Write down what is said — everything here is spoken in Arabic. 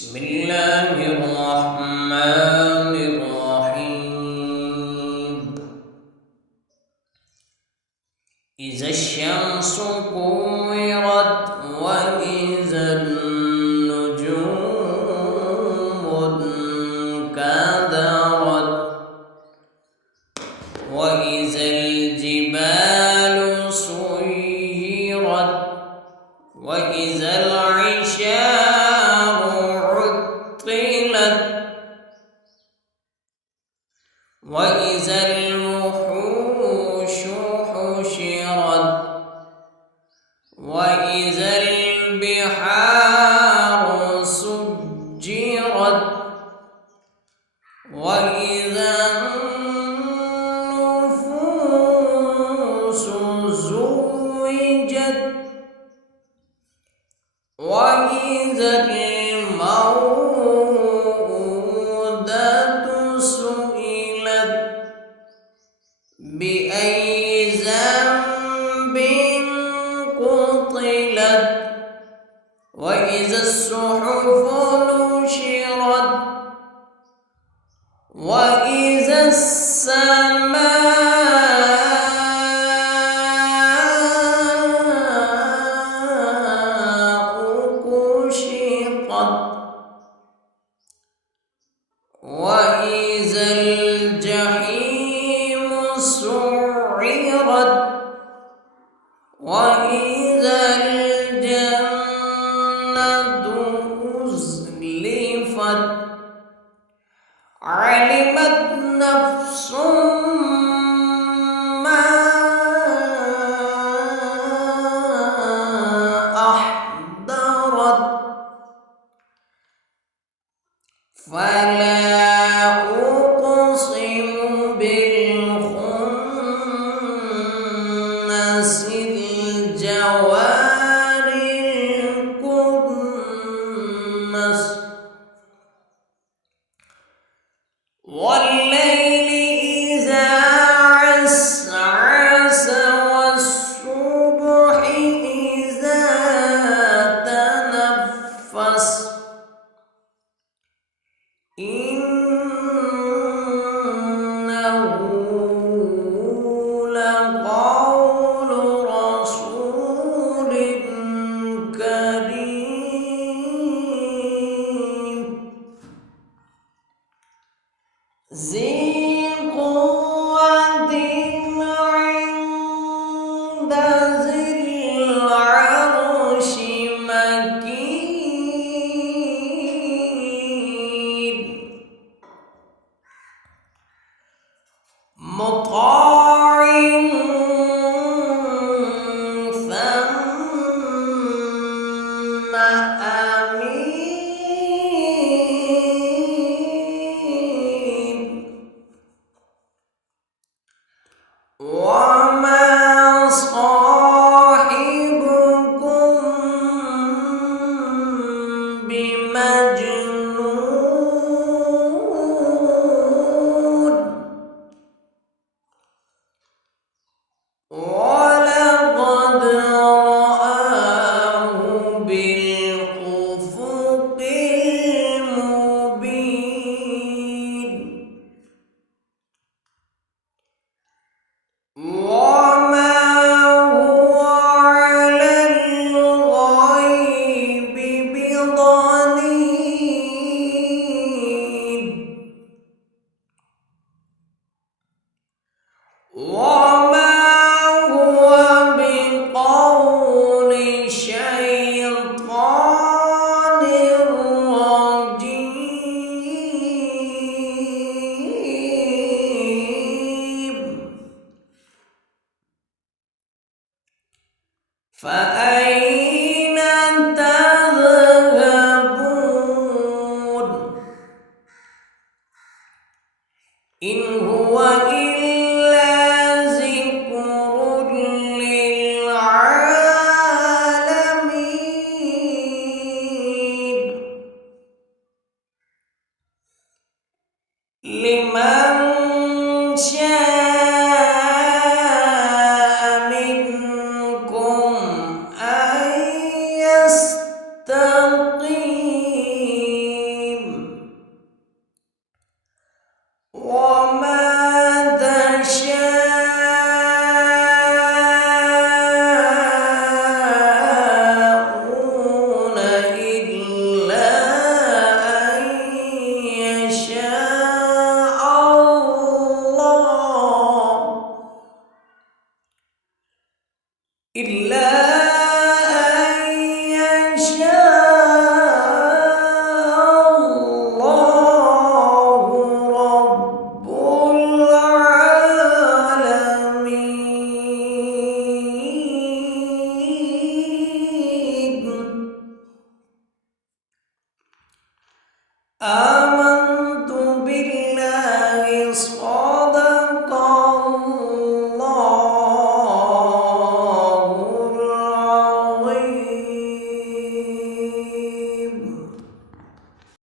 بسم الله الرحمن الرحيم. إذا الشمس كورت وإذا النجوم انكدرت وإذا الجبال سيرت وإذا العشار عطلت وإذا الوحوش حشرت وإذا البحار سجرت وإذا النفوس زوجت وإذا الموءودة سئلت بأي ذنب قتلت وإذا الصحف نشرت وإذا السماء وإذا الجحيم سعرت وإذا الجنة أزلفت علمت نفس ما أحضرت فلا أقسم بالخنس الجوار الكنس والليل إذا عسعس والصبح إذا تنفس إنه لقول رسول كريم ذي قوة عند ذي العرش مكين مطاع ثم أمين وما صاحبكم بمجنون ولقد رآه بالأفق المبين وما هو على الغيب بضنين وما هو بقول شيطان رجيم فأين تذهبون إن هو إلا ذكر للعالمين لمن شاء منكم أن يستقيم آمنوا